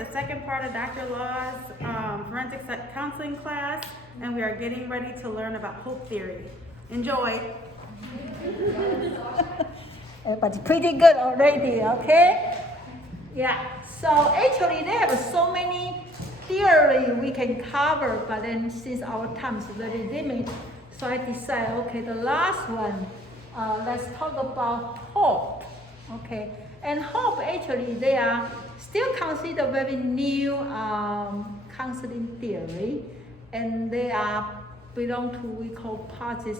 the second part of Dr. Law's forensic counseling class, and we are getting ready to learn about hope theory. Enjoy. But pretty good already, okay? Yeah, so actually they have so many theory we can cover, but then since our time is very limited, so I decided, okay, the last one, let's talk about hope, okay? And hope, actually, they are still considered very new counseling theory, and they are belong to we call positive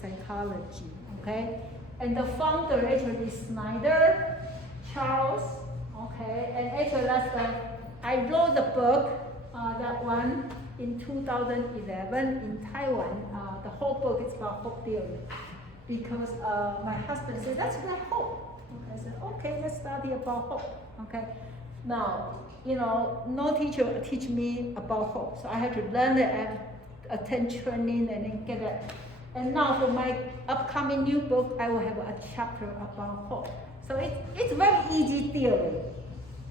psychology, okay? And the founder actually is Snyder, Charles, okay? And actually that's I wrote the book, that one, in 2011 in Taiwan. The whole book is about hope theory, because my husband said, that's about hope. Okay, I said, okay, let's study about hope, okay? Now, you know, no teacher will teach me about hope, so I had to learn it and attend training and then get it. And now for my upcoming new book, I will have a chapter about hope. So it's very easy theory.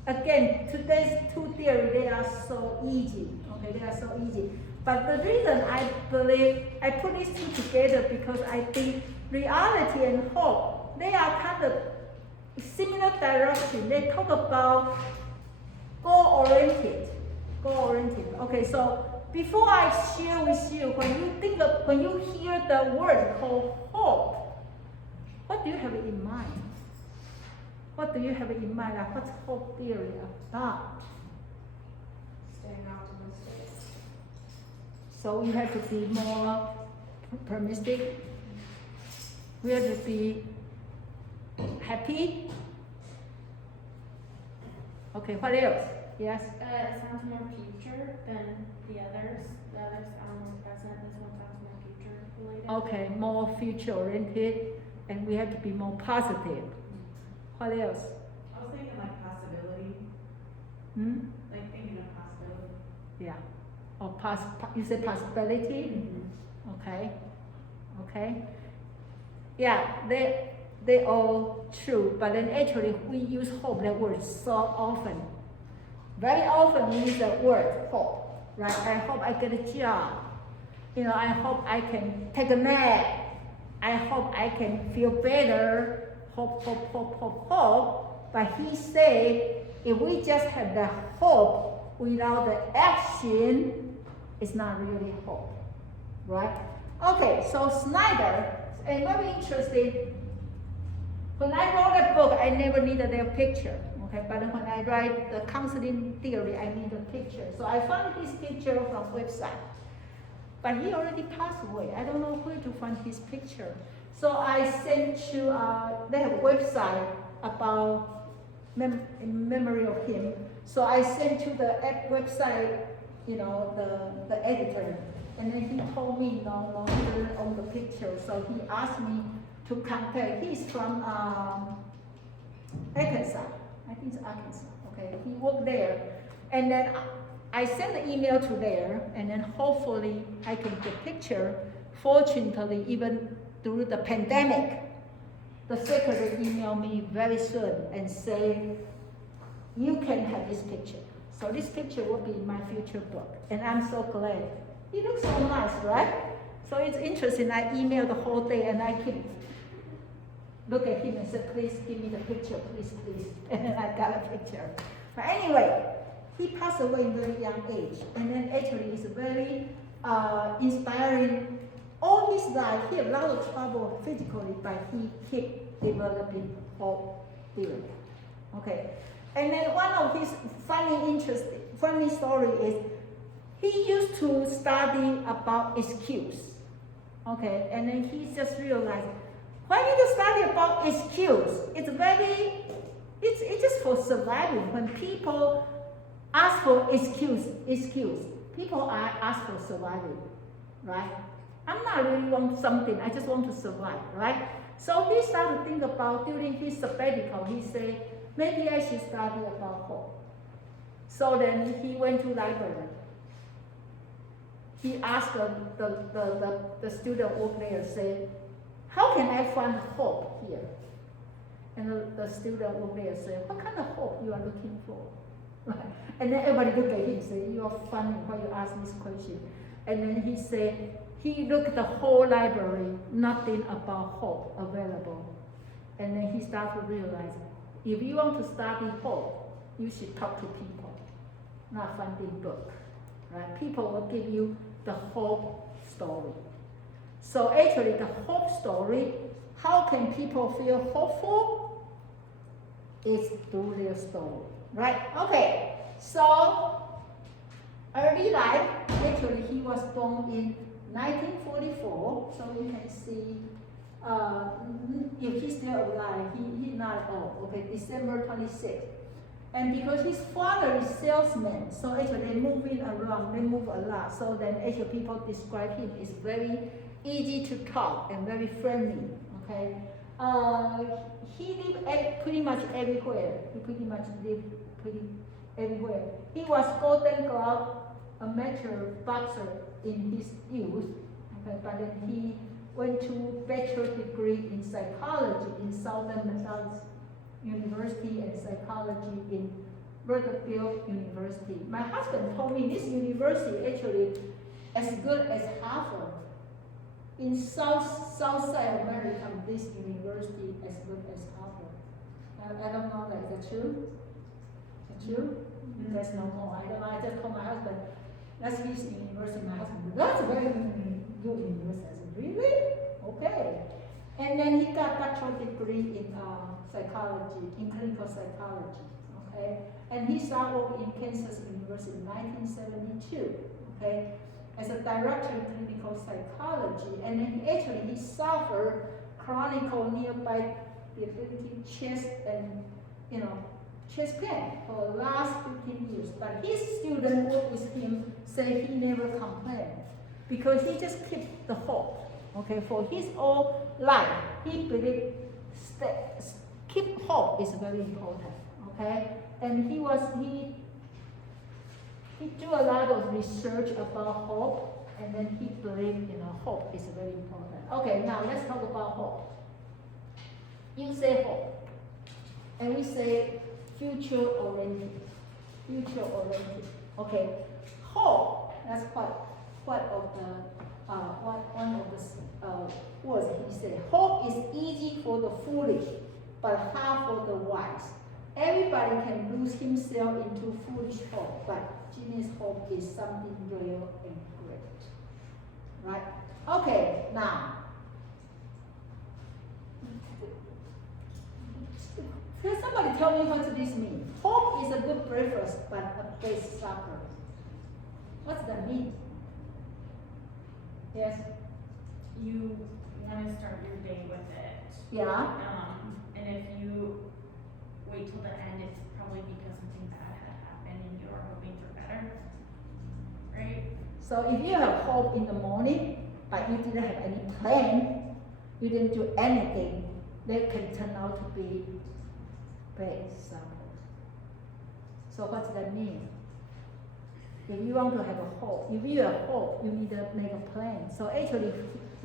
Again, today's two theory, they are so easy, okay, they are so easy. But the reason I believe, I put these two together because I think reality and hope, they are kind of similar direction. They talk about goal-oriented. Okay, so before I share with you, when you hear the word called hope, what do you have in mind? What do you have in mind? Like, what's hope theory about? Staying optimistic. So we have to be more optimistic. We have to be happy. Okay, what else? Yes? It sounds more future than the others. The others sound more present. This one sounds more future related. Okay, more future oriented, and we have to be more positive. What else? I was thinking like possibility. Like thinking of possibility. Yeah. Or you said possibility? Okay. Okay. Yeah, they all true, but then actually we use hope, that word, so often. Very often we use the word hope, right? I hope I get a job. You know, I hope I can take a nap. I hope I can feel better. Hope. But he said, if we just have the hope without the action, it's not really hope, right? Okay, so Snyder, and very interesting. When I wrote that book, I never needed their picture, okay? But when I write the counseling theory, I need a picture. So I found his picture from website. But he already passed away. I don't know where to find his picture. So I sent to, they have a website about in memory of him. So I sent to the website, you know, the editor. And then he told me, no, he didn't own the picture. So he asked me to contact. He's from Arkansas. I think it's Arkansas. Okay, he worked there. And then I sent the email to there, and then hopefully I can get a picture. Fortunately, even through the pandemic, the secretary emailed me very soon and say, you can have this picture. So this picture will be my future book. And I'm so glad. He looks so nice, right? So it's interesting. I emailed the whole day, and I keep look at him and said, please give me the picture, please. And then I got a picture. But anyway, he passed away in a very young age. And then actually it's very inspiring. All his life, he had a lot of trouble physically, but he kept developing hope theory. Okay. And then one of his funny story is he used to study about excuse. Okay, and then he just realized, why need to study about excuse? It's just for surviving. When people ask for excuse, people are ask for surviving, right? I'm not really want something, I just want to survive, right? So he started to think about, during his sabbatical, he said, maybe I should study about hope. So then he went to library. He asked the student work there, said, how can I find hope here? And the student work there said, what kind of hope you are looking for? And then everybody look at him and say, you are funny why you ask this question. And then he said, he looked at the whole library, nothing about hope available. And then he started to realize, if you want to study hope, you should talk to people, not finding book. Right? People will give you the hope story. So actually the hope story, how can people feel hopeful? It's through their story. Right? Okay. So early life, actually he was born in 1944, so you can see if he's still alive, he's not old. Okay, December 26th. And because his father is salesman, so actually they moving around, they move a lot. So then actually people describe him as very easy to talk and very friendly. Okay, he lived pretty much everywhere. He pretty much lived everywhere. He was Golden Glove amateur boxer in his youth. Okay, but then he went to bachelor degree in psychology in Southern Methodist University and psychology in Vanderbilt University. My husband told me this university actually as good as Harvard. In Southside America, this university as good as Harvard. I don't know, is that true? Is that true? You guys know more. I don't know. I just told my husband, that's his university. My husband, that's a very good university. I said, really? Okay. And then he got doctoral degree in psychology, in clinical psychology. Okay. And he started working in Kansas University in 1972. Okay. As a director in clinical psychology, and then actually he suffered chronic nearby debilitating chest and chest pain for the last 15 years. But his student who worked with him say he never complained because he just kept the hope. Okay, for his whole life, he believed keep hope is very important. Okay, and he do a lot of research about hope, and then he believed hope is very important. Okay, now let's talk about hope. You say hope, and we say future oriented. Future oriented. Okay, hope. That's one of the words he said. Hope is easy for the foolish, but hard for the wise. Everybody can lose himself into foolish hope, but genius hope is something real and great. Right? Okay, now. Can somebody tell me what this means? Hope is a good breakfast, but a bad supper. What's that mean? Yes? You want to start your day with it. Yeah. And if you wait till the end, it's probably because something bad had happened and you're hoping for better. Right? So if you have hope in the morning, but you didn't have any plan, you didn't do anything, that can turn out to be bad supper. So what does that mean? If you want to have a hope, if you have hope, you need to make a plan. So actually,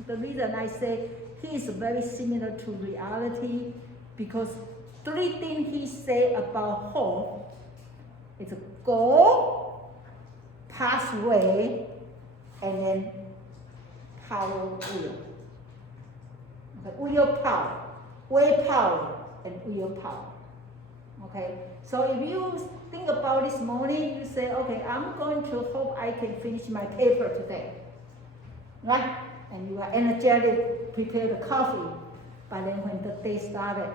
the reason I say he is very similar to reality, because 3 things he say about hope is a goal, pathway, and then power will. Okay, willpower, willpower, and willpower. Okay, so if you think about this morning, you say, okay, I'm going to hope I can finish my paper today. Right? And you are energetic, prepare the coffee. But then when the day started,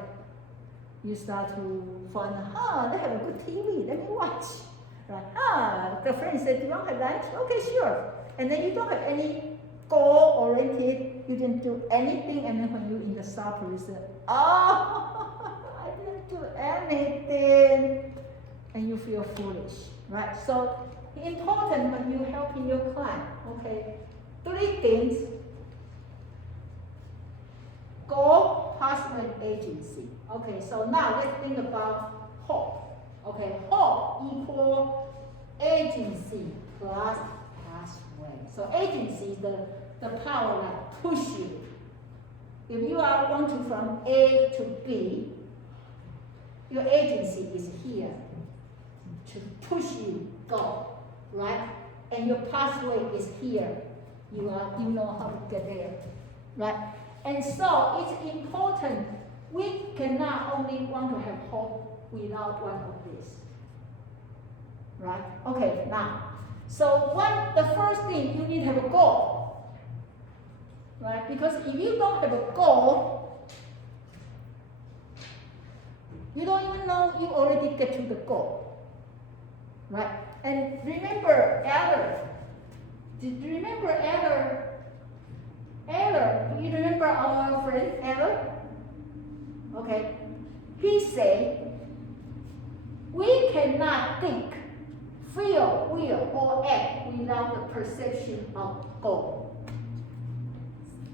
you start to find, they have a good TV, let me watch. Right? The friend said, do you want to have lunch? Okay, sure. And then you don't have any goal-oriented, you didn't do anything, and then when you're in the supper, you say, I didn't do anything. And you feel foolish, right? So important when you're helping your client, okay? 3 things: goal, pathway, agency. Okay, so now let's think about hope. Okay, hope equal agency plus pathway. So agency is the power that push you. If you are wanting from A to B, your agency is here. to push you go, right? And your pathway is here. You know how to get there, right? And so it's important. We cannot only want to have hope without one of these, right? Okay, now, so the first thing you need to have a goal, right? Because if you don't have a goal, you don't even know you already get to the goal, right? And remember Eller. Did you remember Eller? Eller, do you remember our friend Eller? Okay. He said, we cannot think, feel, will, or act without the perception of goal.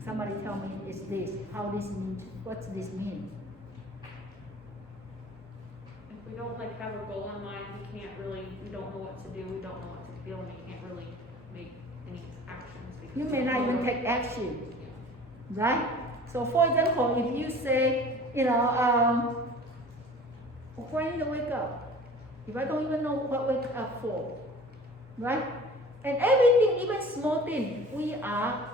Somebody tell me, is this, how this means, what's this mean? If we don't have a goal in mind, we don't know what to do, we don't know what to feel, and we can't really make any actions. You may not even take action, right? So for example, if you say, when I need to wake up, if I don't even know what wake up for, right? And everything, even small thing, we are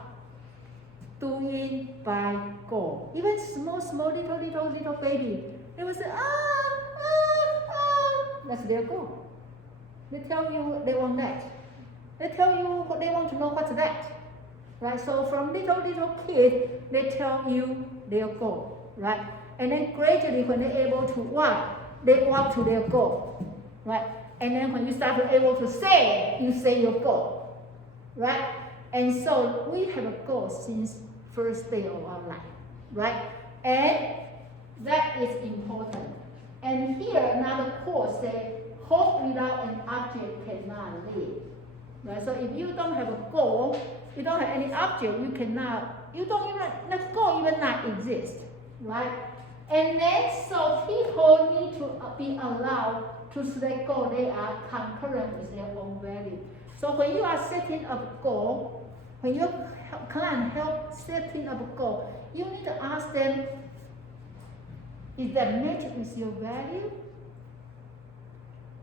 doing by goal. Even small, little baby, they will say, that's their goal. They tell you they want that. They tell you they want to know what's that. Right? So from little kid, they tell you their goal. Right? And then gradually when they're able to walk, they walk to their goal. Right? And then when you start to able to say, you say your goal. Right? And so we have a goal since first day of our life. Right? And that is important. And here another quote says, hope without an object cannot live. Right? So if you don't have a goal, you don't have any object, that goal even not exist. Right? And then so people need to be allowed to set goal they are concurrent with their own value. So when you are setting up a goal, when your client help setting up a goal, you need to ask them, is that match with your value?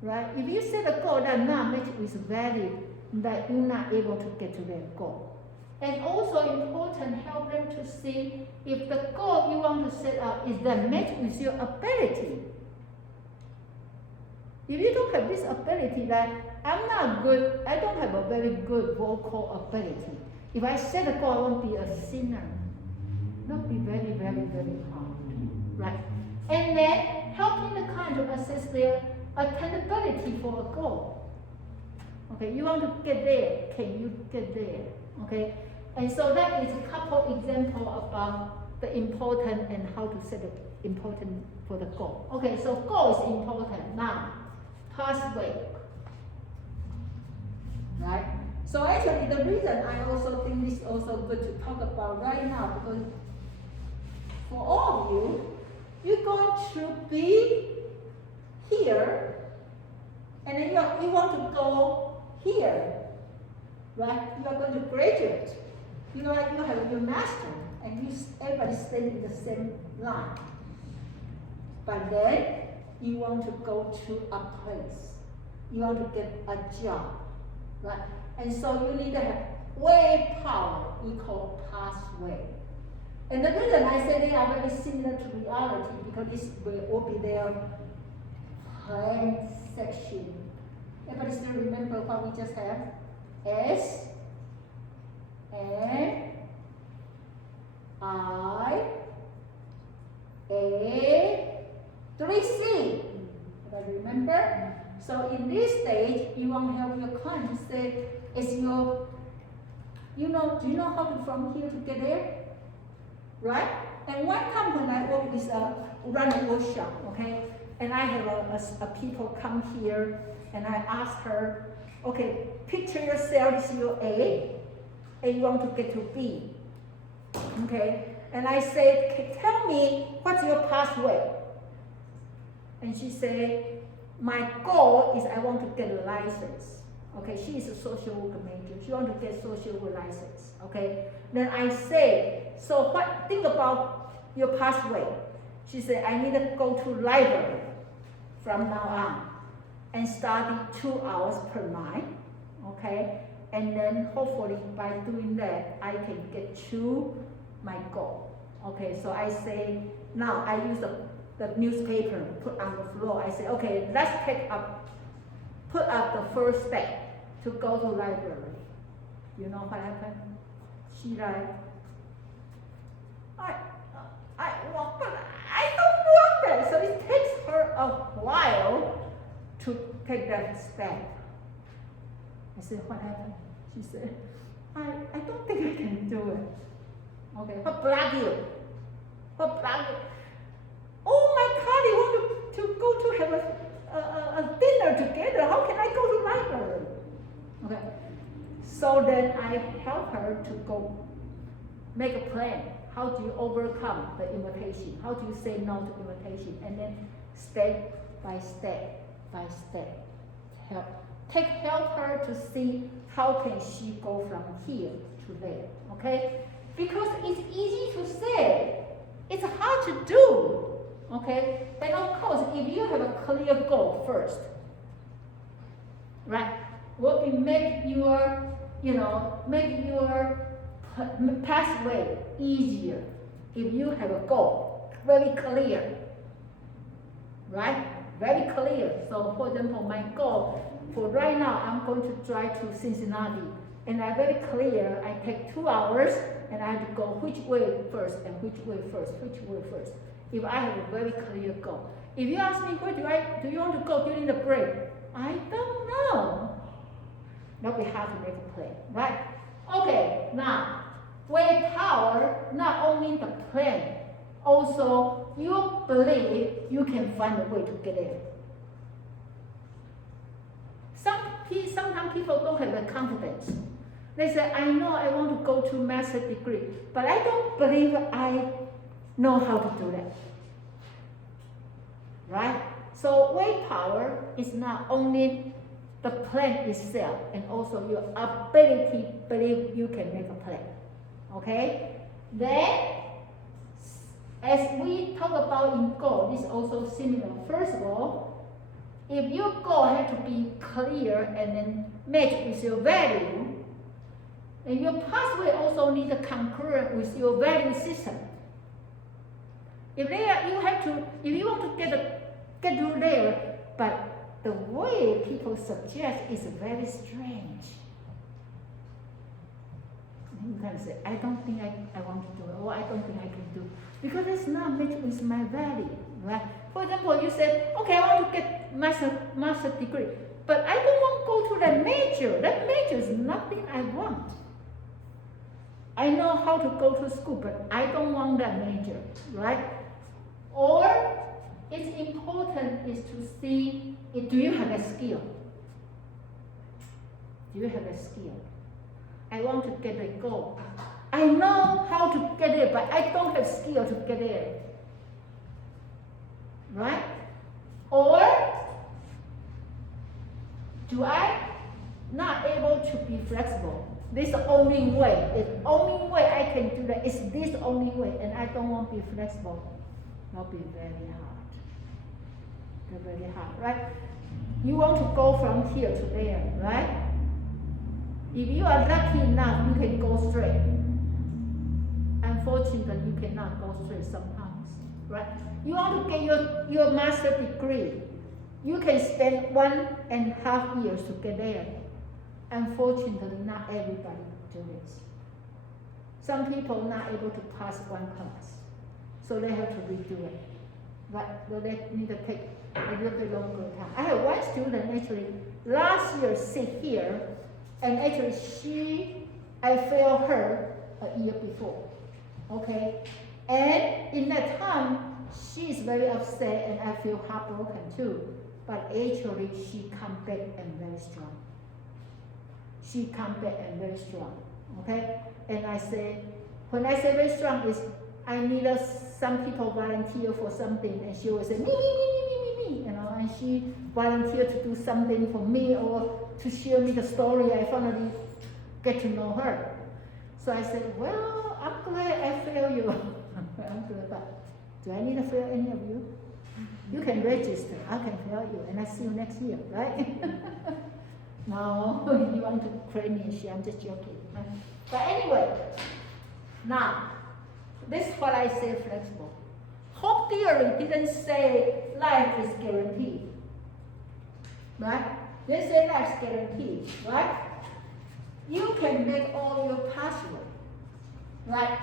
Right? If you set a goal that not match with value, that you're not able to get to that goal. And also important, help them to see if the goal you want to set up is that match with your ability. If you don't have this ability, that I'm not good, I don't have a very good vocal ability. If I set a goal, I won't be a singer. That'll be very, very, very hard. Right? And then helping the client to assess their attainability for a goal. Okay, you want to get there, can you get there? Okay, and so that is a couple examples about the important and how to set the important for the goal. Okay, so goal is important. Now, pathway. Right? So actually the reason I also think this is also good to talk about right now, because for all of you, you're going to be here, and then you want to go here, right? You are going to graduate. You have your master, and everybody standing in the same line. But then you want to go to a place. You want to get a job, right? And so you need to have way power. We call pathway. And the reason I say they are very similar to reality, because this will be their hand section. Everybody still remember what we just have? S, N, I, A, 3C. Everybody remember? So in this stage, you want to help your client to say, is your, do you know how to from here to get there? Right? And one time when I work this run a workshop, okay, and I have a people come here, and I ask her, okay, picture yourself as your A, and you want to get to B, okay? And I said, tell me what's your pathway? And she said, my goal is I want to get a license. Okay, she is a social worker major. She wants to get social worker license. Okay, then I say, so think about your pathway. She said, I need to go to library from now on. and study 2 hours per night, okay? And then hopefully by doing that, I can get to my goal. Okay, so I say, now I use the newspaper, put on the floor. I say, okay, let's put up the first step to go to library. You know what happened? She like, I want, but I don't want that. So it takes her a while to take that step. I said, what happened? She said, I don't think I can do it. Okay, what blocked you? What blocked you? Oh, my colleague want to go to have a dinner together. How can I go to library? Okay, so then I help her to go make a plan. How do you overcome the invitation? How do you say no to invitation? And then step by step by step, help her to see how can she go from here to there, okay? Because it's easy to say, it's hard to do, okay? And of course, if you have a clear goal first, right? Will it make your, pathway easier if you have a goal, very clear, right? Very clear. So for example, my goal for right now, I'm going to drive to Cincinnati, and I'm very clear. I take 2 hours, and I have to go which way first and which way first, which way first. If I have a very clear goal. If you ask me where do you want to go during the break? I don't know. That'll be hard to make a plan, right? Okay, now willpower, not only the plan, also you believe you can find a way to get there. Sometimes people don't have the confidence. They say, I know I want to go to master's degree, but I don't believe I know how to do that. Right? So willpower is not only the plan itself, and also your ability to believe you can make a plan. Okay? Then, as we talk about in goal, this is also similar. First of all, if your goal has to be clear and then match with your value, and your pathway also need to concurrent with your value system. If you want to get to there, but the way people suggest is very strange. You can say, I don't think I want to do it, or I don't think I can do it, because it's not matched with my value, right? For example, you said, okay, I want to get master degree, but I don't want to go to that major. That major is nothing I want. I know how to go to school, but I don't want that major, right? Or it's important is to see, do you have a skill? Do you have a skill? I want to get a goal. I know how to get it, but I don't have skill to get it. Right? Or do I not able to be flexible? This is the only way. The only way I can do that is this only way, and I don't want to be flexible. That'll be very hard. Very hard, right? You want to go from here to there, right? If you are lucky enough, you can go straight. Unfortunately, you cannot go straight sometimes, right? You want to get your master's degree. You can spend 1.5 years to get there. Unfortunately, not everybody do this. Some people not able to pass one class, so they have to redo it. But they need to take a little bit longer time. I have one student actually last year sit here, and actually I failed her a year before. Okay, and in that time she is very upset, and I feel heartbroken too. But actually she come back and very strong. She come back and very strong. Okay, and I say, when I say very strong is I need some people volunteer for something, and she will say me, and she volunteered to do something for me or to share me the story. I finally get to know her. So I said, well, I'm glad I failed you. I'm glad, but do I need to fail any of you? You can register, I can tell you, and I see you next year, right? No, you want to create me, I'm just joking. But anyway, now, this is what I say flexible. Hope theory didn't say life is guaranteed, right? They say life is guaranteed, right? You can make all your pathway, right?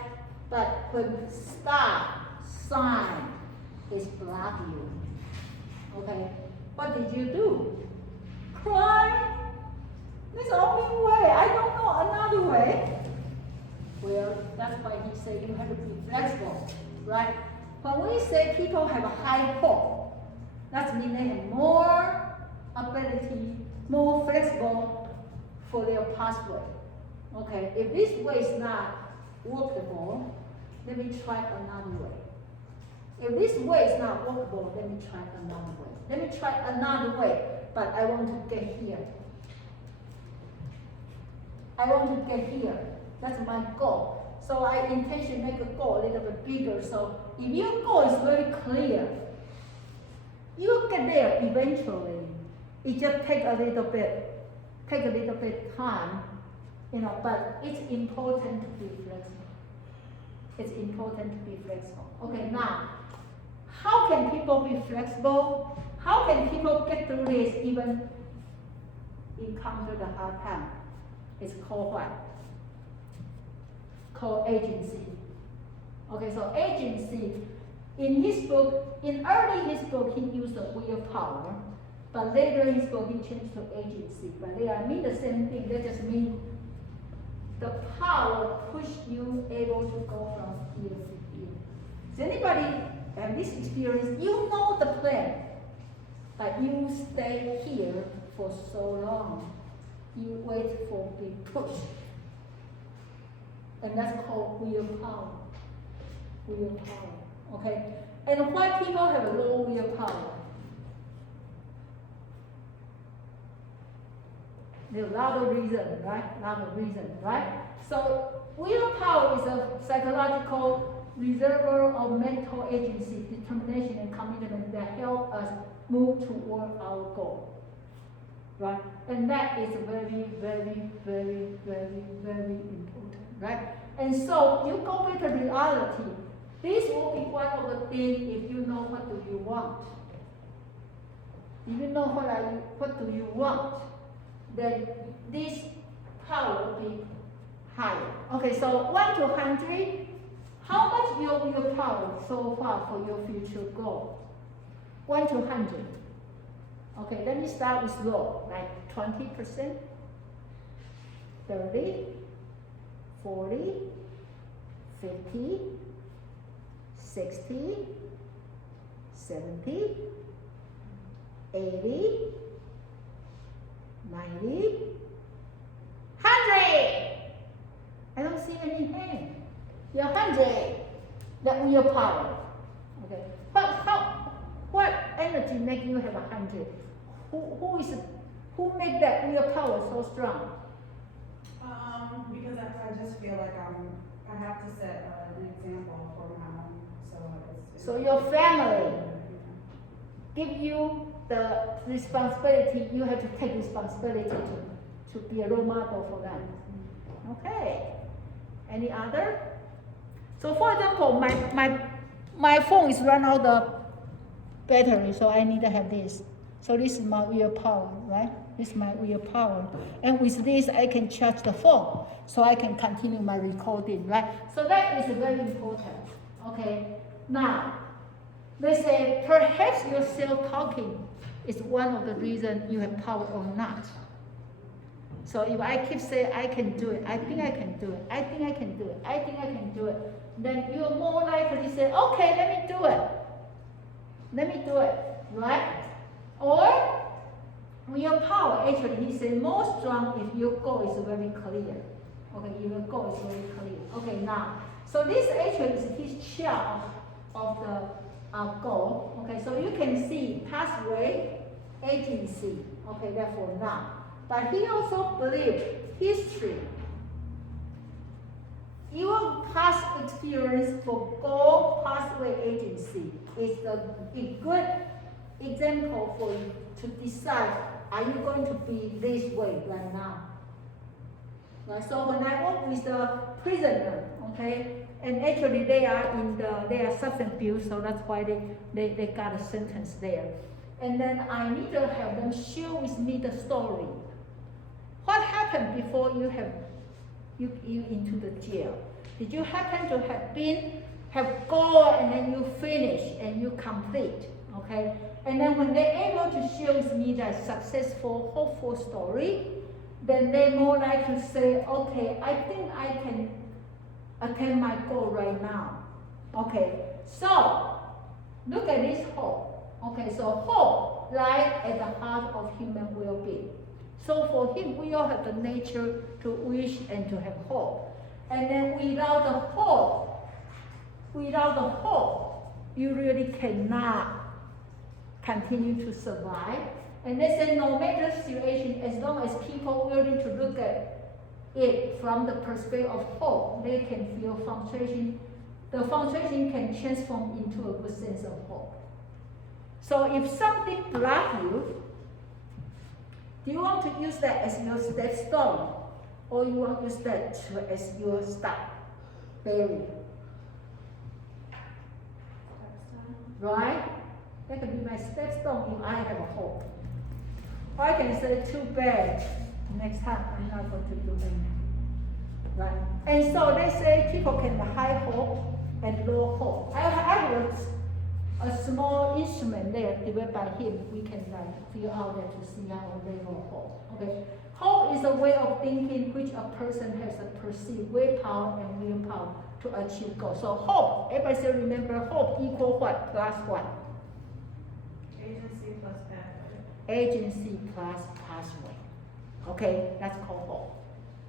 But when star sign is block you, okay? What did you do? Cry? That's the only way. I don't know another way. Well, that's why he said you have to be flexible, right? When we say people have a high hope, that means they have more ability, more flexible for their pathway. Okay, if this way is not workable, let me try another way. If this way is not workable, let me try another way. Let me try another way, but I want to get here. I want to get here. That's my goal. So I intention make a goal a little bit bigger. So if your goal is very clear, you'll get there eventually. It just take a little bit time, but it's important to be flexible. It's important to be flexible. Okay, now, how can people be flexible? How can people get through this even encounter the hard time? It's called what? Called agency. Okay, so agency, in his book, in early his book, he used the willpower, but later in his book, he changed to agency. But they mean the same thing. They just mean the power push you able to go from here to here. Does anybody have this experience? You know the plan, but you stay here for so long. You wait for being pushed. And that's called willpower. Willpower. Okay? And why people have a low willpower? There's a lot of reasons, right? So willpower is a psychological reservoir of mental agency, determination, and commitment that help us move toward our goal. Right? And that is very, very, very, very, very important, right? And so you go back to reality. This will be one of the things if you know what do you want. If you know what do you want, then this power will be higher. Okay, so 1 to 100, how much your power so far for your future goal? 1 to 100. Okay, let me start with low, like 20%, 30, 40, 50, 60, 70, 80, 90, 100. I don't see any hand. You're 100. That will your power. Okay. What energy make you have 100? Who make that willpower so strong? Because I just feel like I have to set an example for my own. So your family give you the responsibility. You have to take responsibility to be a role model for them. Okay. Any other? So for example, my phone is run out of battery, so I need to have this. So this is my willpower, right? This is my willpower. And with this, I can charge the phone, so I can continue my recording, right? So that is very important, okay? Now, they say perhaps your self-talking is one of the reasons you have power or not. So if I keep saying, I can do it, I think I can do it, I think I can do it, I think I can do it, then you're more likely to say, okay, let me do it. Let me do it, right? Or your power, actually, he said more strong if your goal is very clear. Okay, if your goal is very clear. Okay, now, so this actually is his chart of the goal. Okay, so you can see pathway, agency. Okay, therefore now. But he also believes history. Your past experience for goal, pathway, agency is a good example for you to decide, are you going to be this way right now? Right, so when I work with the prisoner, okay, and actually they are substance abuse, so that's why they got a sentence there. And then I need to have them share with me the story. What happened before you into the jail? Did you happen to have goal and then you finish and you complete? Okay? And then when they're able to share with me that successful, hopeful story, then they're more likely to say, okay, I think I can attain my goal right now. Okay, so look at this hope. Okay, so hope lies at the heart of human well-being. So for him, we all have the nature to wish and to have hope. And then without the hope, you really cannot continue to survive. And they say no matter the situation, as long as people willing to look at it from the perspective of hope, they can feel frustration. The frustration can transform into a good sense of hope. So if something blocks you, do you want to use that as your stepstone, or you want to use that as your stop barrier? Right? That could be my stepstone if I have a hope. Or I can say, too bad, next time I'm not going to do that. Right? And so they say people can have high hope and low hope. I have a small instrument there developed by him. We can feel out there to see our level of hope. Okay? Hope is a way of thinking which a person has a perceived willpower and willpower to achieve goals. So hope, everybody still remember hope equal what? Plus what? Agency plus pathway. Agency plus pathway. Okay, that's called hope.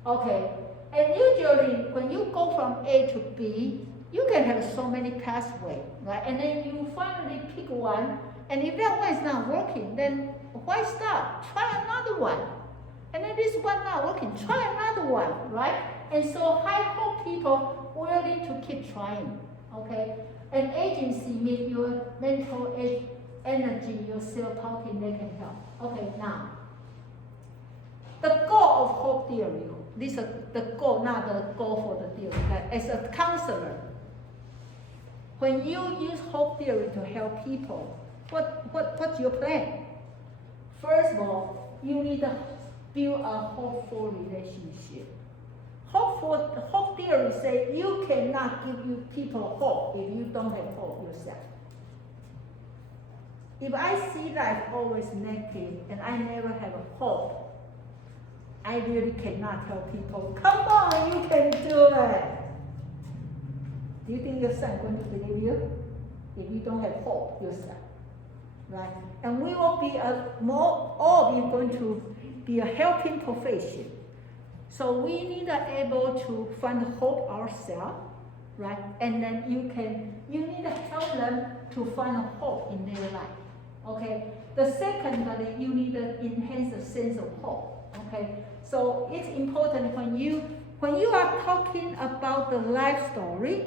Okay, and usually when you go from A to B, you can have so many pathways, right? And then you finally pick one, and if that one is not working, then why stop? Try another one. And then this one not working, try another one, right? And so high hope people willing to keep trying, okay? And agency means your mental energy, your self-talking, they can help. Okay, now, the goal of hope theory, this is the goal, not the goal for the theory. Like as a counselor, when you use hope theory to help people, what's your plan? First of all, you need to build a hopeful relationship. Hope theory says you cannot give you people hope if you don't have hope yourself. If I see life always negative and I never have a hope, I really cannot tell people, come on, you can do it. Do you think your son is going to believe you? If you don't have hope yourself, right? And we will be all of you going to be a helping profession. So we need to be able to find hope ourselves, right? And then you need to help them to find hope in their life. Okay. The secondly, you need to enhance the sense of hope. Okay. So it's important when you are talking about the life story,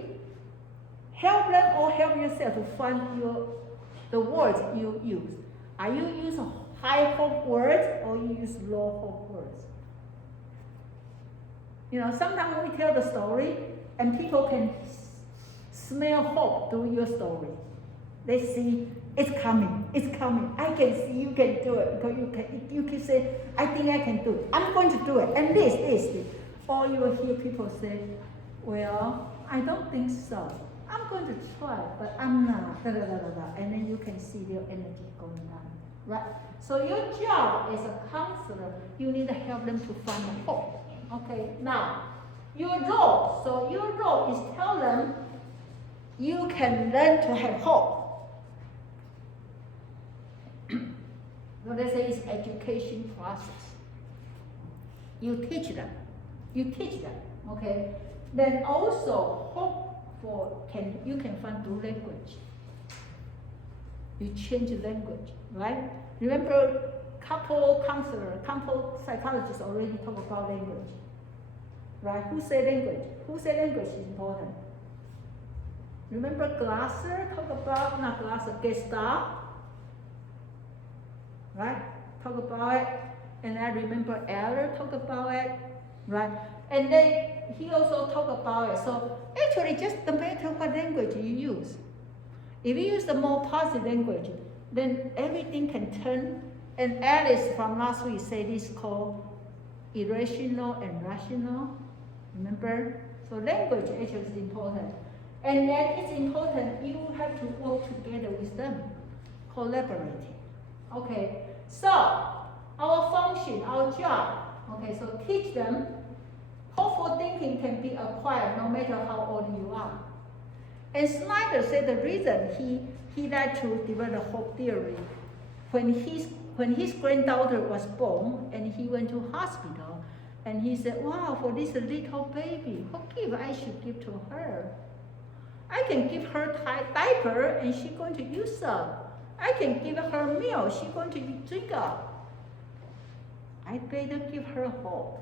help them or help yourself to find the words you use. Are you use high hope words or you use low hope words? You know, sometimes we tell the story and people can smell hope through your story. They see it's coming. I can see you can do it because you can say, I think I can do it. I'm going to do it. And this. Or you will hear people say, well, I don't think so. I'm going to try, but I'm not. And then you can see their energy going down. Right? So your job as a counselor, you need to help them to find hope. Okay, now, your role. So your role is tell them you can learn to have hope. So they say it's education process. You teach them, okay? Then also hope you can find through language. You change the language, right? Remember, couple psychologists already talk about language, right? Who say language? Who say language is important? Remember Glasser talk about, not Glasser, Gestalt? Right? Talk about it. And I remember Eller talk about it. Right? And then he also talk about it. So actually just no matter what language you use. If you use the more positive language, then everything can turn. And Alice from last week said this called irrational and rational. Remember? So language actually is important. And then it's important you have to work together with them, collaborating. Okay, so our function, our job, okay, so teach them. Hopeful thinking can be acquired no matter how old you are. And Snyder said the reason he liked to develop hope theory, when his granddaughter was born and he went to hospital, and he said, wow, for this little baby, what gift I should give to her? I can give her diaper and she's going to use up. I can give her meal, she's going to drink up. I better give her hope.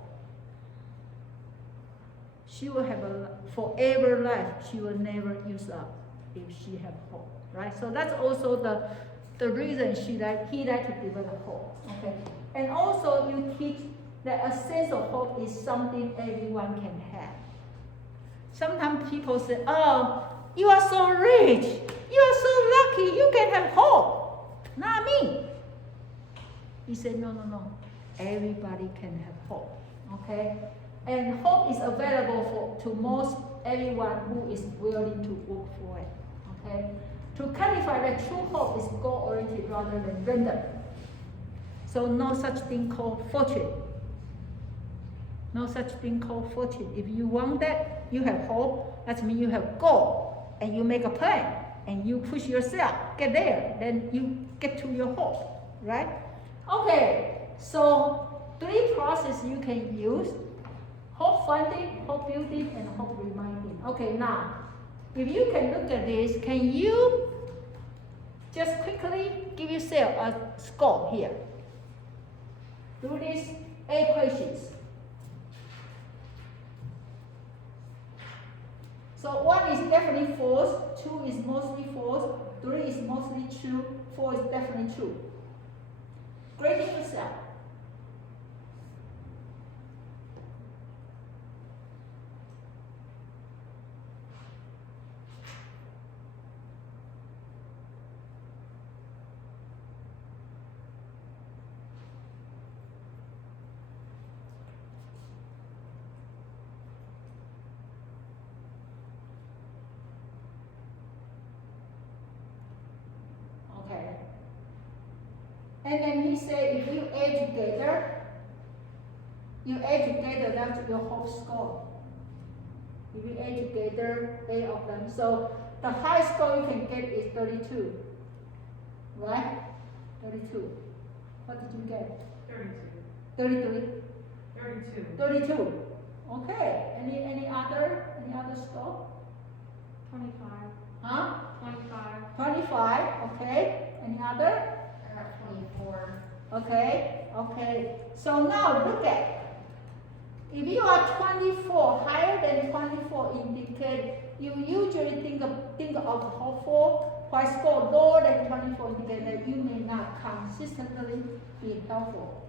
She will have a forever life. She will never use up if she have hope, right? So that's also the reason he liked to develop hope, okay? And also you teach that a sense of hope is something everyone can have. Sometimes people say, oh, you are so rich, you are so lucky, you can have hope. Not me. He said, no. Everybody can have hope, okay? And hope is available to most everyone who is willing to work for it, okay? To clarify that true hope is goal-oriented rather than random. So no such thing called fortune. No such thing called fortune. If you want that, you have hope, that means you have goal, and you make a plan, and you push yourself, get there, then you get to your hope, right? Okay, so 3 processes you can use: hope funding, hope building, and hope reminding. Okay, now, if you can look at this, can you just quickly give yourself a score here? Do these 8 questions. So 1 is definitely false, 2 is mostly false, 3 is mostly true, 4 is definitely true. Grading yourself. And then he said, if you add together, that's your hope score. If you add together 8 of them, so the highest score you can get is 32, right? 32. What did you get? 32. 33. 32. 32. Okay. Any other score? 25. Huh? 25. 25. Okay. Any other? I got 24. Okay. So now look at. If you are 24, higher than 24 indicate you usually think of hopeful, while score lower than 24 indicate that you may not consistently be hopeful.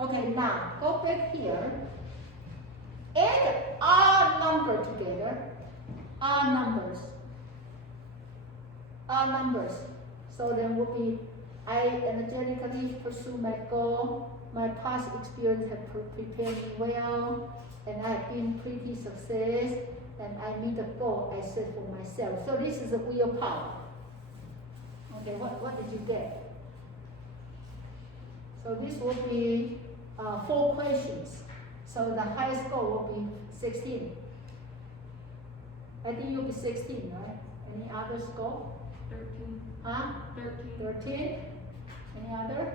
Okay, now go back here. Add our number together. Our numbers. So then will be, I energetically pursue my goal. My past experience have prepared me well, and I've been pretty success, and I meet the goal I set for myself. So this is a willpower. Okay, what did you get? So this will be 4 questions. So the highest score will be 16. I think you'll be 16, right? Any other score? 13. Huh? 13? Any other?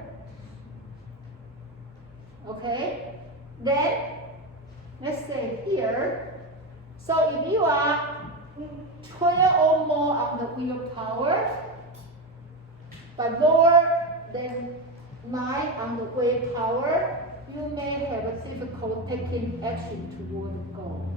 Okay. Then, let's say here. So if you are 12 or more on the willpower, but lower than 9 on the willpower, you may have a difficult taking action toward the goal.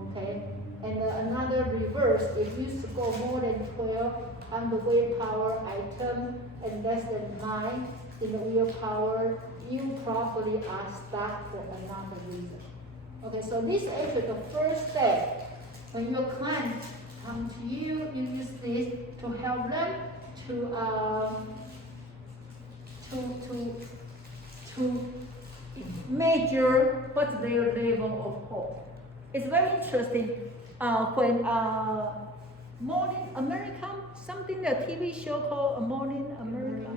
Okay? And another reverse, if you score more than 12 on the willpower item and less than 9 in the willpower, you probably are stuck for another reason. Okay, so this is actually the first step. When your client come to you, you use this to help them to measure what's their level of hope. It's very interesting. When Morning America, something a TV show called Morning America,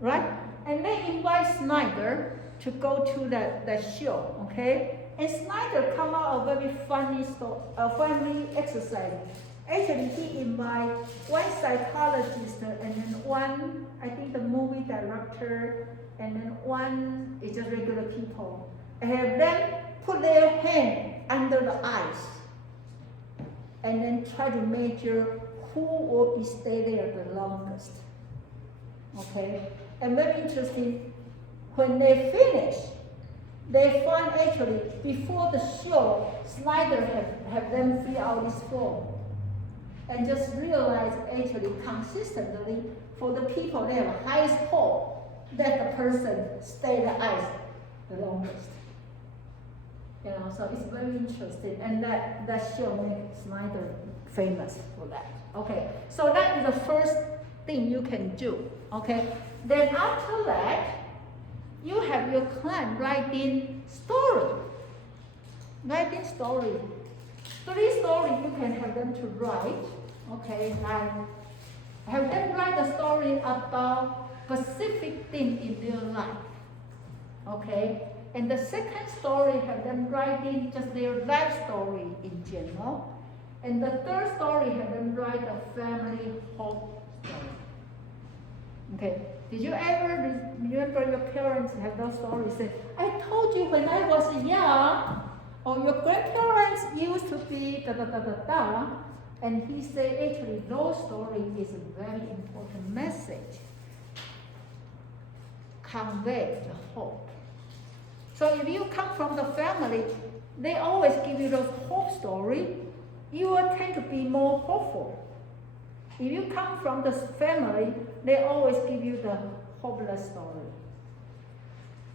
right? And they invite Snyder to go to that show, okay? And Snyder come out a very funny exercise. Actually, he invite one psychologist and then one, I think the movie director, and then one is just regular people. And have them put their hand under the eyes and then try to measure who will be stay there the longest. Okay? And very interesting, when they finish, they find actually before the show, Snyder have them fill out this form and just realize actually consistently for the people they have highest hope that the person stay the ice the longest. You know, so it's very interesting, and that show made Snyder famous for that. Okay, so that is the first thing you can do. Okay, then after that, you have your client writing story. Writing story. 3 stories you can have them to write. Okay, and have them write a story about specific thing in their life. Okay. And the second story have them writing just their life story in general. And the third story have them write a family hope story. Okay. Did you ever remember your parents have those stories? Say, I told you when I was young, or your grandparents used to be da da da da da. And he said actually those stories is a very important message. Convey the hope. So if you come from the family, they always give you those hope story, you will tend to be more hopeful. If you come from the family, they always give you the hopeless story.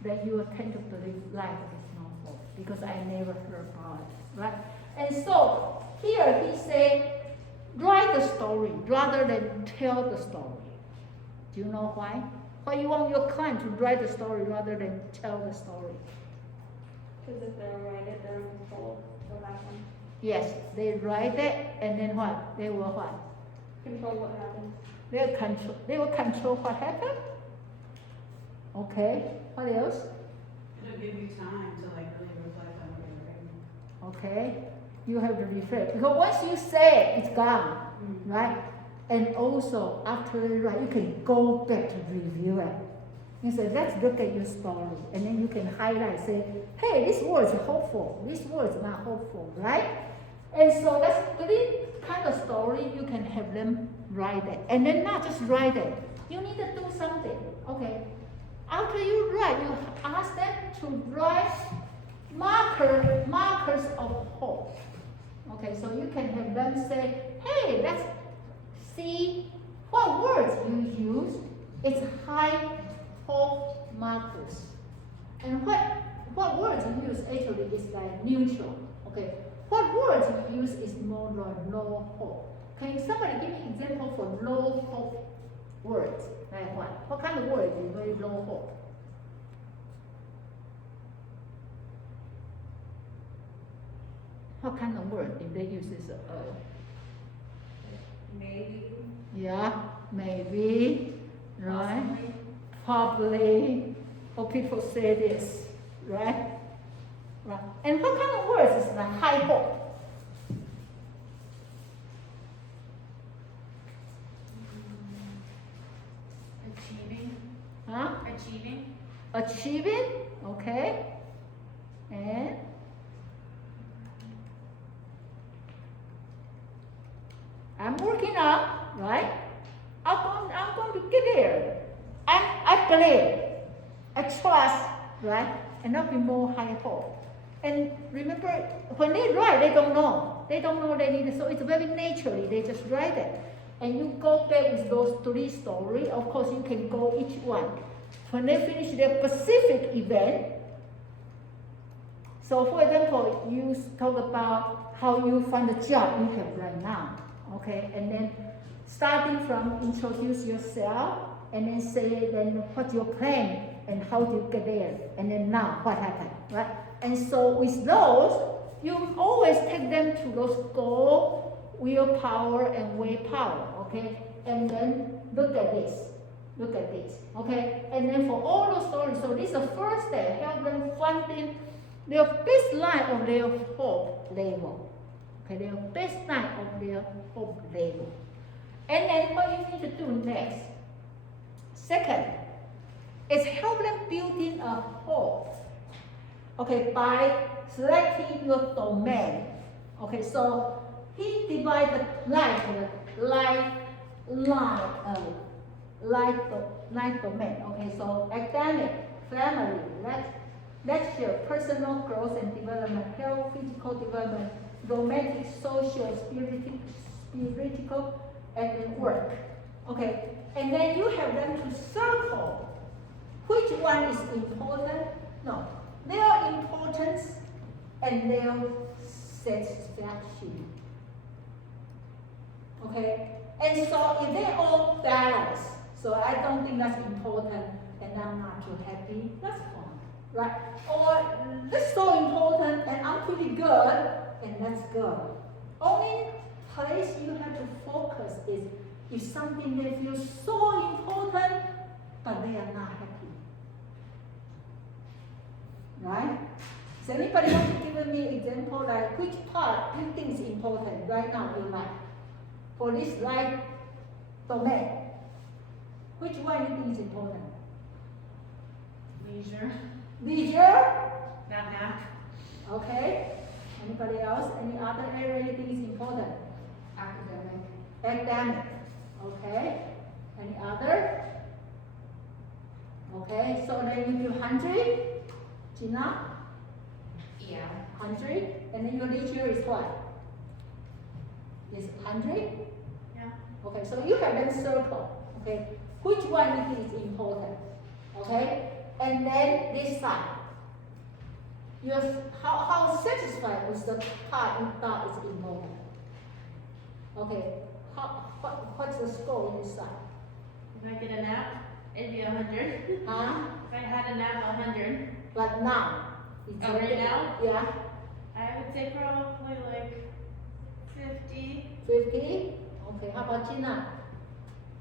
Then you will tend to believe life is no hope because I never heard about it, right? And so here he said, write the story rather than tell the story. Do you know why? Why you want your client to write the story rather than tell the story? Because if they write it, they're in control of what happens. Yes, they write it, and then what? They will what? Control what happens. They will control what happened. Okay. What else? It'll give you time to like really reflect on what you're writing. Okay. You have to reflect because once you say it, it's gone, right? And also after you write, you can go back to review it. You say, let's look at your story, and then you can highlight, say, hey, this word is hopeful, this word is not hopeful, right? And so that's 3 kind of story you can have them write it. And then not just write it, you need to do something. Okay. After you write, you ask them to write markers of hope. Okay, so you can have them say, hey, let's see what words you use. It's high hope markers. And what words you use actually is like neutral. Okay, what words you use is more like low hope. Can somebody give me an example for low hope words? Like what? What kind of word is very low hope? What kind of word if they use this? Maybe. Yeah, maybe, right? Probably, or people say this, right? Right. And what kind of words is the high hope? Achieving. Huh? Achieving. Achieving, okay. And I'm working up, right? I'm going to get there. I believe, I trust, right? And not be more high hope. And remember, when they write, they don't know. They don't know they need it, so it's very naturally, they just write it. And you go back with those 3 stories, of course you can go each one. When they finish their specific event, so for example, you talk about how you find a job you have right now, okay? And then starting from introduce yourself, and then say then what's your plan and how do you get there, and then now what happened, right? And so with those, you always take them to those goal, willpower, and way power, okay? And then look at this, okay? And then for all those stories, so this is the first step, help them finding their baseline of their hope level, okay? Their baseline of their hope level. And then what you need to do next, second, is help them building a hope, okay, by selecting your domain. Okay, so he divided life domain. Okay, so academic, family, lecture, personal growth and development, health, physical development, romantic, social, spiritual, and then work. Okay, and then you have them to circle which one is important. No, their importance and their satisfaction. Okay, and so if they all balance, so I don't think that's important and I'm not too happy, that's fine, right? Or this is so important and I'm pretty good and that's good. Only place you have to focus is if something they feel so important but they are not happy. Right? Does anybody want to give me example like which part you think is important right now in life? For this life domain, which one you think is important? Leisure. Leisure? Nap. Okay. Anybody else? Any other area you think is important? Academic. Okay. Any other? Okay. So then you do 100. Gina? Yeah. 100. And then your leisure is what? Is 100? Yeah. Okay, so you have them circle. Okay, which one you think is important? Okay, and then this side. You're how satisfied with the part you thought is important? Okay, what's the score in this side? If I get a nap, it'd be 100. Huh? If I had a nap, 100. But now? It's Oh, right okay. now? Yeah. I would say probably like 50. 50? Okay, how about Gina?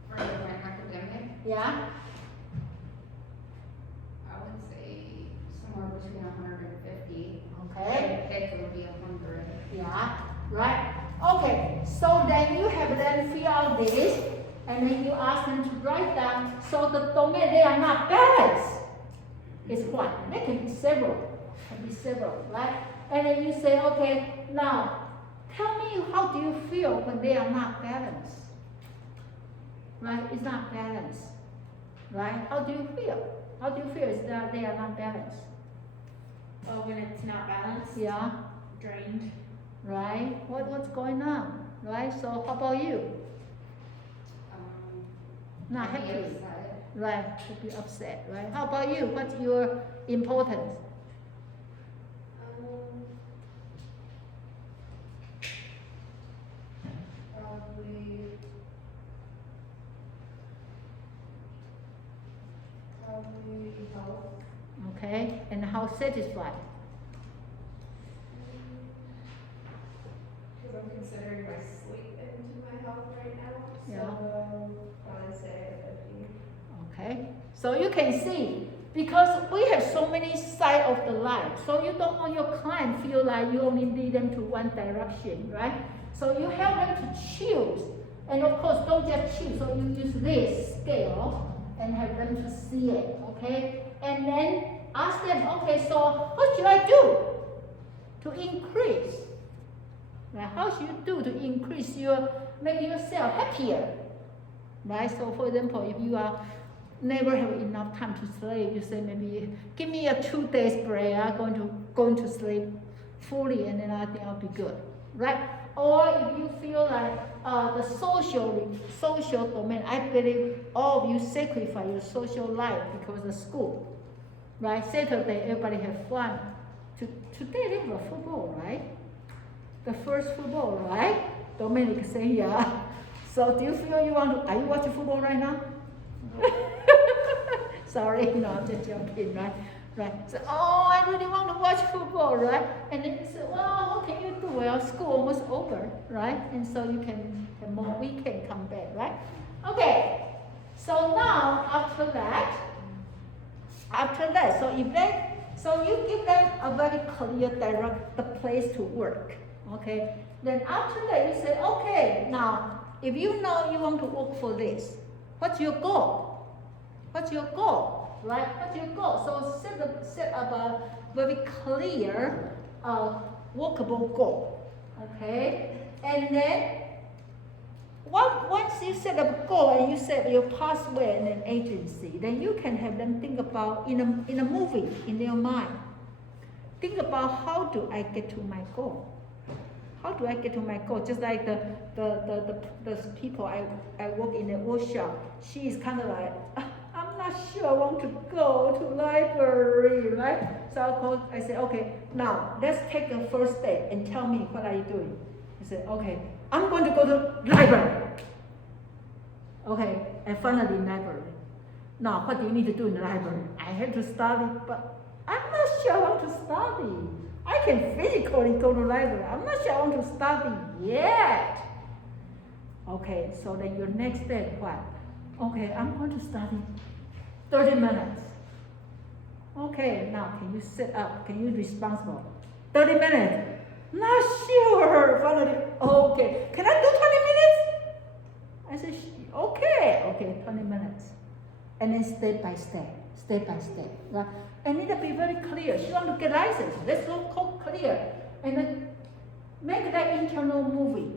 For my academic, Yeah? I would say somewhere between 150. Okay. Pick would be 100. Yeah, right? Okay, so then you have them fill out this, and then you ask them to write down, so the domain, they are not balanced. It's one. They can be several, right? And then you say, okay, now, tell me how do you feel when they are not balanced? Right? It's not balanced. Right? How do you feel? How do you feel is that they are not balanced? Oh, when it's not balanced? Yeah. Drained. Right? What's going on? Right? So how about you? Not Maybe happy. upset. Right, to be upset, right? How about you? What's your importance? Probably health. Okay, and how satisfied? Because I'm considering my sleep into my health right now. Yeah. So I'd say 50. Okay, so you can see, because we have so many sides of the life, so you don't want your client feel like you only lead them to one direction, right? So you help them to choose, and of course don't just choose, so you use this scale and have them to see it, okay? And then ask them, okay, so what should I do to increase? Right? How should you do to increase make yourself happier? Right? So for example, if you are never have enough time to sleep, you say maybe give me a 2 days break, I'm going to sleep fully and then I think I'll be good. Right? Or if you feel like the social domain, I believe all of you sacrifice your social life because of school, right? Saturday, everybody have fun. Today they have a football, right? The first football, right? Dominic say yeah. So do you feel you want to, are you watching football right now? Sorry, no, I'm just joking, right? Right. So, oh, I really want to watch football, right? And then you say, well, what can you do? Well, school almost over, right? And so you can have more weekend come back, right? Okay. So now after that, so if they, so you give them a very clear direct the place to work, okay? Then after that you say, okay, now if you know you want to work for this, what's your goal? What's your goal? Right? What's your goal? So set up a very clear, workable goal. Okay? And then once you set up a goal and you set your pathway in an agency, then you can have them think about in a movie in their mind. Think about how do I get to my goal? How do I get to my goal? Just like the people I work in the workshop, she is kind of like, I'm not sure I want to go to library, right? So I say, okay, now let's take the first step and tell me what are you doing. I said, okay, I'm going to go to library. Okay, and finally library. Now what do you need to do in the library? I have to study, but I'm not sure I want to study. I can physically go to library. I'm not sure I want to study yet. Okay, so then your next step, what? Okay, I'm going to study 30 minutes. Okay, now can you sit up? Can you be responsible? 30 minutes. Not sure. Finally, okay. Can I do 20 minutes? I said, okay, 20 minutes. And then step by step, right? And need to be very clear. She want to get license. Let's go clear. And then make that internal movie.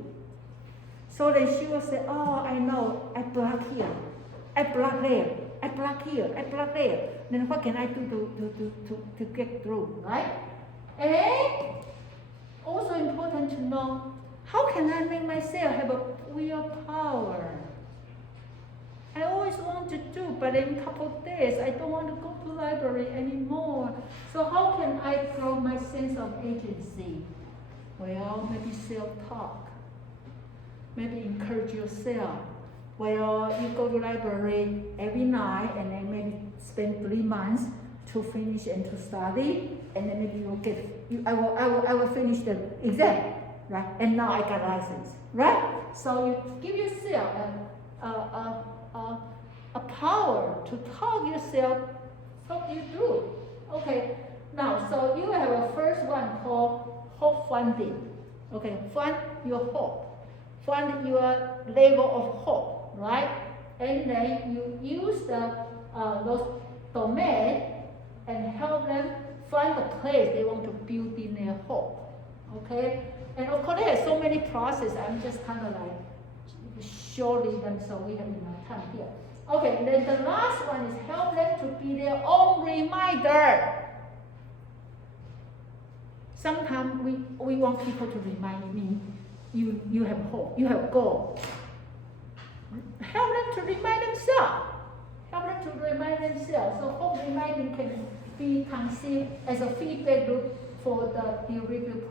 So then she will say, oh, I know, I block here, I block there, I block here, I block there. Then what can I do to get through, right? And also important to know, how can I make myself have a willpower? I always want to do, but in a couple of days, I don't want to go to library anymore. So how can I grow my sense of agency? Well, maybe self-talk. Maybe encourage yourself. Well, you go to library every night and then maybe spend 3 months to finish and to study, and then maybe you'll get, I will finish the exam, right? And now I got license, right? So you give yourself a power to talk you through. Okay, now, so you have a first one called hope funding. Okay, fund your hope. Fund your level of hope, right? And then you use those domains and help them find the place they want to build in their hope. Okay? And of course, there are so many processes. I'm just kind of like showing them so we have enough time here. Okay, and then the last one is help them to be their own reminder. Sometimes we want people to remind me, you have hope, you have goal. Help them to remind themselves. Help them to remind themselves. So hope reminding can be conceived as a feedback loop for the review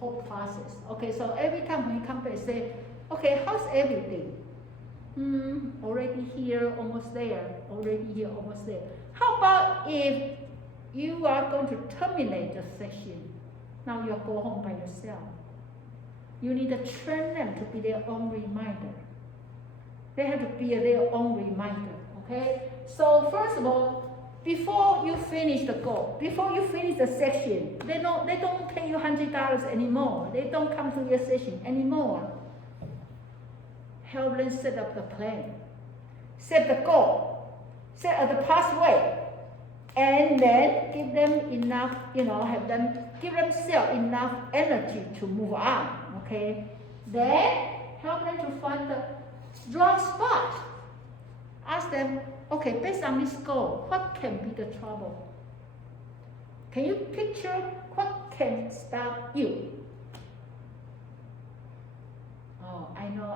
hope process. Okay, so every time when you come back, say, okay, how's everything? Already here, almost there. Already here, almost there. How about if you are going to terminate the session? Now you go home by yourself. You need to train them to be their own reminder. They have to be their own reminder, okay? So first of all, before you finish the goal, before you finish the section, they don't pay you $100 anymore. They don't come to your session anymore. Help them set up the plan, set the goal, set up the pathway, and then give them enough, give themselves enough energy to move on, okay? Then help them to find the wrong spot. Ask them, okay, based on this goal, what can be the trouble? Can you picture what can stop you? I know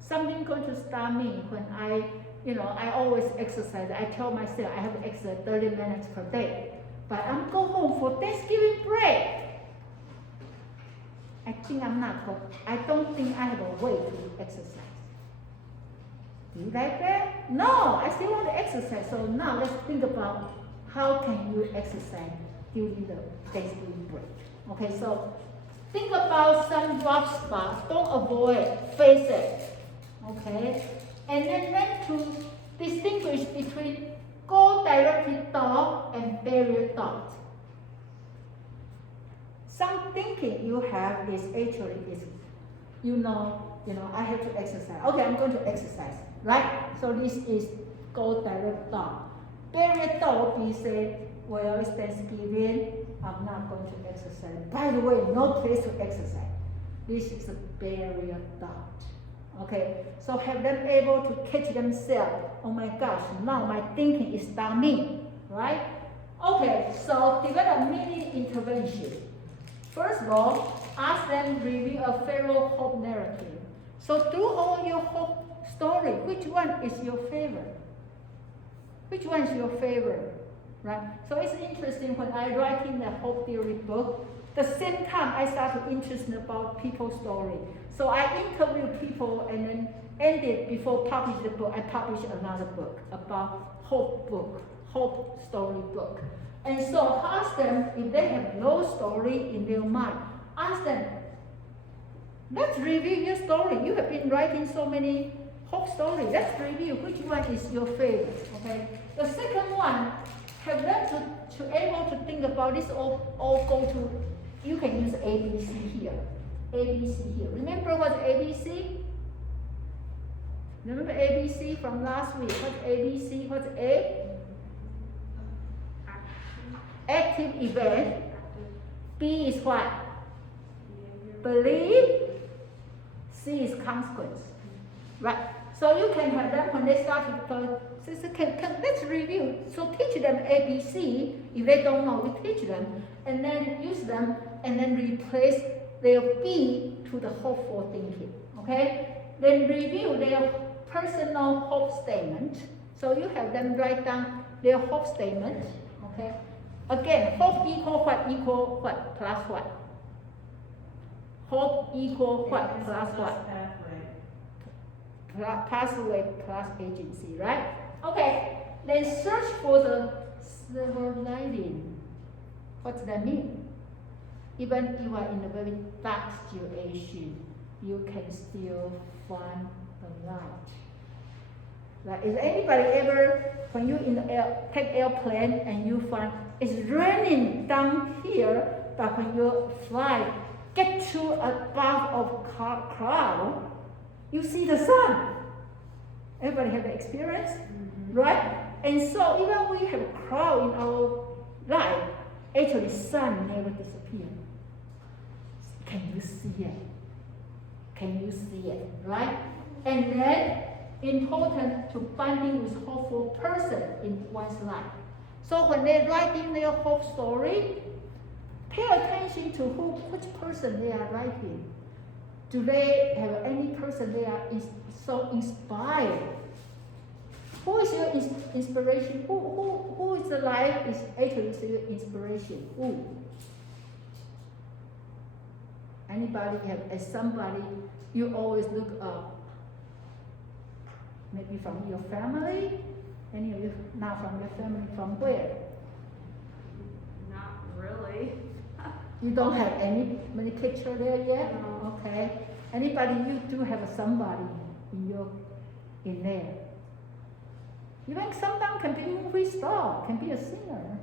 something going to stop me when I always exercise. I tell myself I have to exercise 30 minutes per day. But I'm go home for Thanksgiving break. I don't think I have a way to exercise. Do you like that? No, I still want to exercise. So now let's think about how can you exercise during the Thanksgiving break. Okay, so think about some rough spots. Don't avoid, face it. Okay, and then learn to distinguish between goal-directed thought and barrier thought. Some thinking you have is actually I have to exercise. Okay, I'm going to exercise, right? So this is goal-directed thought. Barrier thought would be say, well, it's Thanksgiving, I'm not going to exercise. By the way, no place to exercise. This is a barrier thought. Okay, so have them able to catch themselves. Oh my gosh, now my thinking is dummy, right? Okay, so develop mini intervention. First of all, ask them review a Pharaoh hope narrative. So through all your hope story, which one is your favorite? Which one is your favorite? Right? So it's interesting when I write in the hope theory book, the same time I start to interested about people's story. So I interview people and then ended before publish the book, I publish another book about hope story book. And so ask them if they have no story in their mind. Ask them, let's review your story. You have been writing so many hope stories. Let's review which one is your favorite. Okay. The second one, have them to able to think about this all go to, you can use ABC here. ABC here. Remember what's ABC? Remember ABC from last week? What's ABC? What's A? Active event. B is what? Belief. C is consequence. Right? So you can have them when they start to let's review. So teach them ABC. If they don't know, you teach them. And then use them and then replace their B to the hopeful thinking. Okay? Then review their personal hope statement. So you have them write down their hope statement. Okay? Again, hope equal what plus what? Hope equal what plus what? Pathway plus agency, right? Okay, then search for the silver lining. What does that mean? Even if you are in a very dark situation, you can still find the light. Right? Is anybody ever, when you take airplane and you find it's raining down here, but when you fly, get to a above of cloud, you see the sun. Everybody have the experience, right? And so even we have a cloud in our life, actually sun never disappears. Can you see it? Can you see it, right? And then important to bonding with hopeful person in one's life. So when they write in their hope story, pay attention to which person they are writing. Do they have any person they are so inspired? Who is your inspiration? Who is the life is actually your inspiration? Who? Anybody have somebody you always look up? Maybe from your family? Any of you not from your family? From where? Not really. You don't have many picture there yet? No. Okay. Anybody you do have somebody in there? Even sometimes can be a movie star, can be a singer,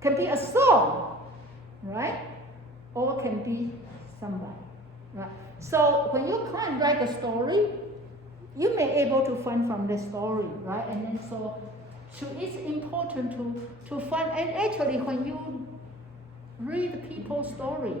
can be a song, right? Or can be somebody, right? So when you can't write a story, you may able to find from the story, right? And then so it's important to find, and actually when you read people's story,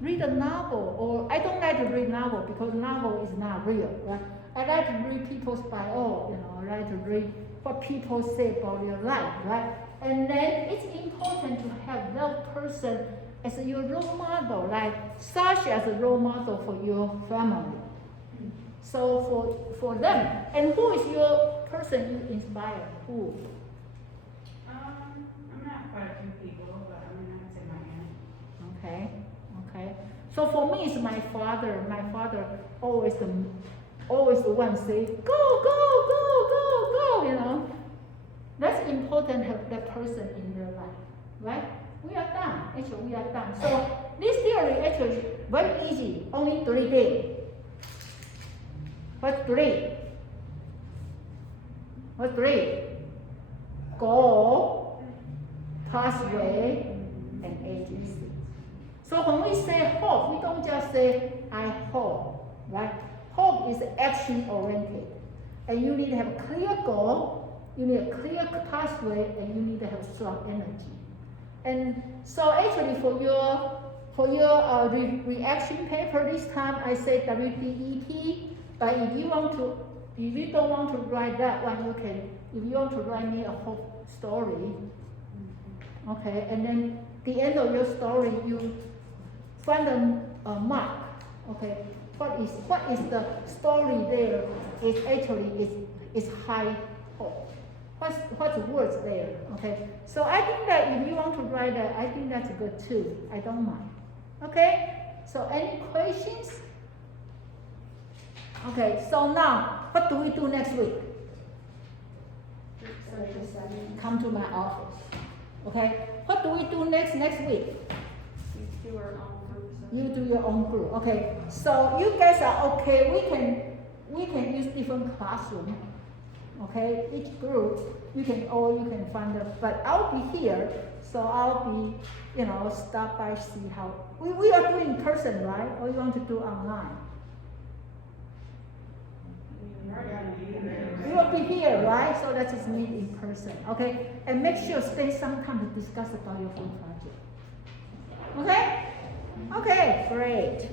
read a novel, or I don't like to read novel because novel is not real, right? I like to read people's bio, I like to read what people say about their life, right? And then it's important to have that person as your role model, like such as a role model for your family. So for them, and who is your person you inspire? Who? I'm not quite a few people, but I mean, I'd say my aunt. Okay, okay. So for me, it's my father. My father always the one say, go, go, go, go, go. You know, that's important. Have that person in their life, right? We are done. Actually, we are done. So this theory actually very easy. Only 3 days. What's 3? What's 3? Goal, pathway, and agency. So when we say hope, we don't just say I hope, right? Hope is action oriented, and you need to have a clear goal, you need a clear pathway, and you need to have strong energy. And so actually for your reaction paper this time, I say WDEP. But if you don't want to write that one, you can. If you want to write me a whole story, okay, and then the end of your story, you find a mark, okay. What is the story there? Is actually is high hope. What's the words there? Okay. So I think that if you want to write that, I think that's good too. I don't mind. Okay. So any questions? Okay, so now, what do we do next week? Come to my office. Okay, what do we do next week? We do our own group. You do your own group. Okay, so you guys are okay. We can use different classroom. Okay, each group you can find them. But I'll be here, so I'll be stop by see how we are doing in person, right? Or you want to do online? We will be here, right? So let's just meet in person, okay? And make sure spend some time to discuss about your full project. Okay? Okay, great.